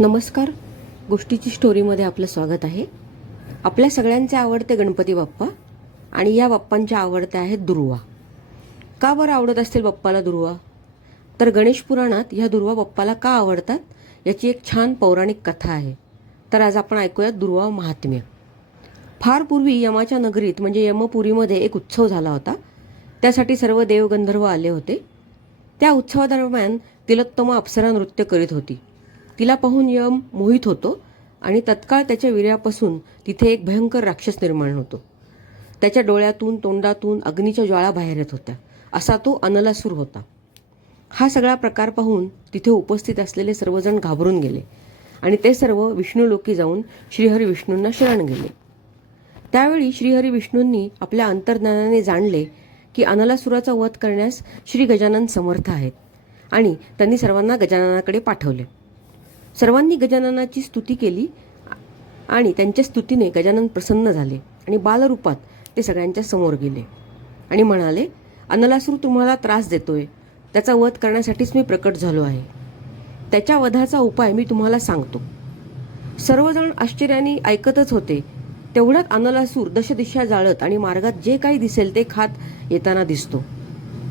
नमस्कार. गोष्टीची स्टोरीमध्ये आपलं स्वागत आहे. आपल्या सगळ्यांचे आवडते गणपती बाप्पा आणि या बाप्पांच्या आवडत्या आहेत दुर्वा. का बरं आवडत असतील बाप्पाला दुर्वा? तर गणेश पुराणात ह्या दुर्वा बाप्पाला का आवडतात याची एक छान पौराणिक कथा आहे. तर आज आपण ऐकूयात दुर्वा महात्म्य. फार पूर्वी यमाच्या नगरीत म्हणजे यमपुरीमध्ये एक उत्सव झाला होता. त्यासाठी सर्व देवगंधर्व आले होते. त्या उत्सवादरम्यान तिलोत्तमा अप्सरा नृत्य करीत होती. तिला पाहून यम मोहित होतो आणि तत्काळ त्याच्या वीर्यापासून तिथे एक भयंकर राक्षस निर्माण होतो. त्याच्या डोळ्यातून तोंडातून अग्नीच्या ज्वाळा बाहेर येत होत्या. असा तो अनलासूर होता. हा सगळा प्रकार पाहून तिथे उपस्थित असलेले सर्वजण घाबरून गेले आणि ते सर्व विष्णूलोकी जाऊन श्रीहरी विष्णूंना शरण गेले. त्यावेळी श्रीहरी विष्णूंनी आपल्या अंतर्ज्ञानाने जाणले की अनलासुराचा वध करण्यास श्री गजानन समर्थ आहेत आणि त्यांनी सर्वांना गजाननाकडे पाठवले. सर्वांनी गजाननाची स्तुती केली आणि त्यांच्या स्तुतीने गजानन प्रसन्न झाले आणि बालरूपात ते सगळ्यांच्या समोर गेले. आणि म्हणाले अनलासूर तुम्हाला त्रास देतोय. त्याचा वध करण्यासाठीच मी प्रकट झालो आहे. त्याच्या वधाचा उपाय मी तुम्हाला सांगतो. सर्वजण आश्चर्याने ऐकतच होते. तेवढ्यात अनलासूर दशदिशा जाळत आणि मार्गात जे काही दिसेल ते खात येताना दिसतो.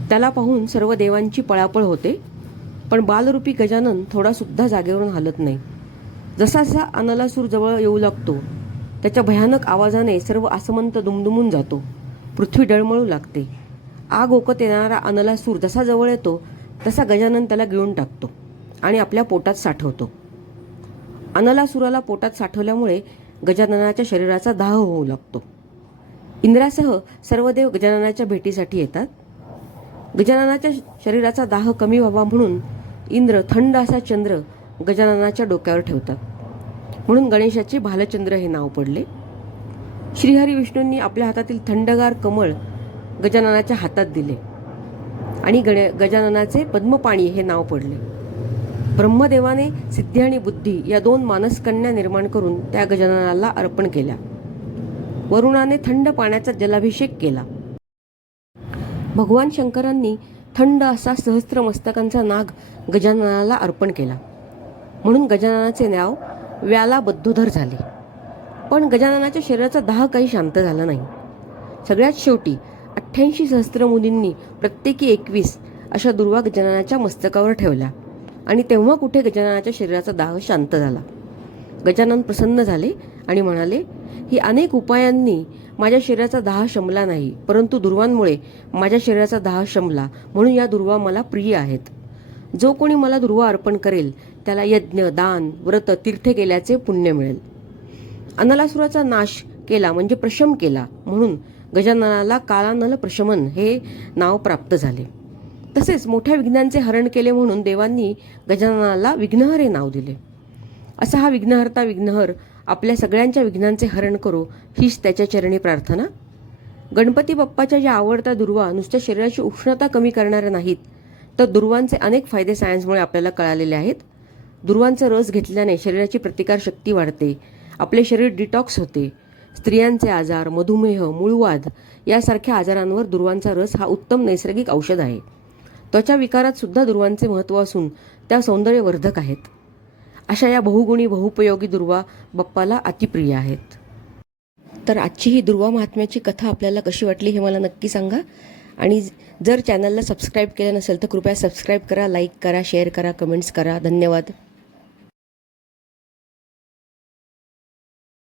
त्याला पाहून सर्व देवांची पळापळ होते. पण बालरूपी गजानन थोडा सुद्धा जागेवरून हलत नाही. जसा जसा अनलासूर जवळ येऊ लागतो त्याच्या भयानक आवाजाने सर्व आसमंत दुमदुमून जातो. पृथ्वी डळमळू लागते. आग ओकत येणारा अनलासूर जसा जवळ येतो तसा गजानन त्याला गिळून टाकतो आणि आपल्या पोटात साठवतो. अनलासुराला पोटात साठवल्यामुळे गजाननाच्या शरीराचा दाह होऊ लागतो. इंद्रासह सर्व देव गजाननाच्या भेटीसाठी येतात. गजाननाच्या शरीराचा दाह कमी व्हावा म्हणून इंद्र थंड असा चंद्र गजाननाच्या डोक्यावर ठेवतात म्हणून गणेशाचे भालचंद्र हे नाव पडले. श्रीहरी विष्णूंनी आपल्या हातातील थंडगार कमळ गजाननाच्या हातात दिले. आणि गणे गजाननाचे पद्मपाणी हे नाव पडले. ब्रह्मदेवाने सिद्धी आणि बुद्धी या दोन मानसकन्या निर्माण करून त्या गजाननाला अर्पण केल्या. वरुणाने थंड पाण्याचा जलाभिषेक केला. भगवान शंकरांनी थंड असा सहस्त्र मस्तकांचा नाग गजाननाला अर्पण केला. म्हणून गजाननाचे नाव व्याला बद्धोधर झाले. पण गजाननाच्या शरीराचा दाह काही शांत झाला नाही. सगळ्यात शेवटी अठ्ठ्याऐंशी सहस्त्र मुलींनी प्रत्येकी एकवीस अशा दुर्वा गजाननाच्या मस्तकावर ठेवल्या आणि तेव्हा कुठे गजाननाच्या शरीराचा दाह शांत झाला. गजानन प्रसन्न झाले आणि म्हणाले ही अनेक उपायांनी माझ्या शरीराचा दाह शमला नाही परंतु दुर्वांमुळे माझ्या शरीराचा दाह शमला म्हणून या दुर्वा मला प्रिय आहेत. जो कोणी मला दुर्वा अर्पण करेल त्याला यज्ञ दान व्रत तीर्थ केल्याचे पुण्य मिळेल. अनलासुराचा नाश केला म्हणजे प्रशम केला म्हणून गजाननाला कालानल प्रशमन हे नाव प्राप्त झाले. तसेच मोठ्या विघ्नांचे हरण केले म्हणून देवांनी गजाननाला विघ्नहर हे नाव दिले. असा हा विघ्नहर्ता विघ्नहर आपल्या सगळ्यांच्या विघ्नांचे हरण करो हीच त्याच्या चरणी प्रार्थना. गणपती बाप्पाच्या ज्या आवडत्या दुर्वा नुसत्या शरीराची उष्णता कमी करणाऱ्या नाहीत तर दुर्वांचे अनेक फायदे सायन्समुळे आपल्याला कळालेले आहेत. दुर्वांचा रस घेतल्याने शरीराची प्रतिकारशक्ती वाढते आपले शरीर डिटॉक्स होते. स्त्रियांचे आजार मधुमेह मूळवाद यासारख्या आजारांवर दुर्वांचा रस हा उत्तम नैसर्गिक औषध आहे. त्वचा विकारात सुद्धा दुर्वांचे महत्त्व असून त्या सौंदर्यवर्धक आहेत. अशा या बहुगुणी बहुपयोगी दुर्वा बाप्पाला अतिप्रिय आहेत. तर आजची ही दुर्वा महात्म्याची कथा आपल्याला कशी वाटली हे मला नक्की सांगा. आणि जर चॅनलला सबस्क्राईब केलं नसेल तर कृपया सबस्क्राईब करा लाईक करा शेअर करा कमेंट्स करा. धन्यवाद.